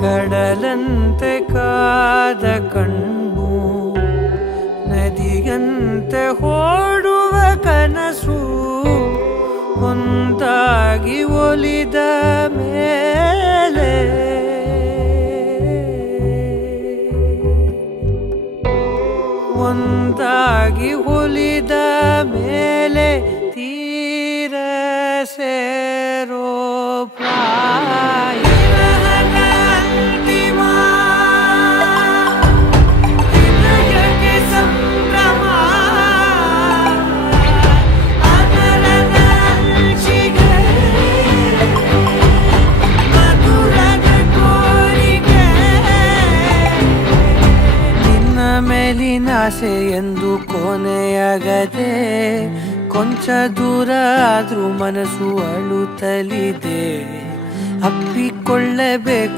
ಕಡಲಂತೆ ಕಾದ ಕಣ್ಣು ನದಿಯಂತೆ ಓಡುವ ಕನಸು ಒಂದಾಗಿ ಒಲಿದ ಮೇಲೆ ಒಂದಾಗಿ ಒಲಿದ ಮೇಲೆ ತೀರ ಸೇರೋ ಪ್ರಾಯ ಮೇಲಿನಾಸೆ ಎಂದು ಕೊನೆಯಾಗದೆ ಕೊಂಚ ದೂರ ಆದ್ರೂ ಮನಸ್ಸು ಅಳುತ್ತಲಿದೆ ಅಪ್ಪಿಕೊಳ್ಳಬೇಕು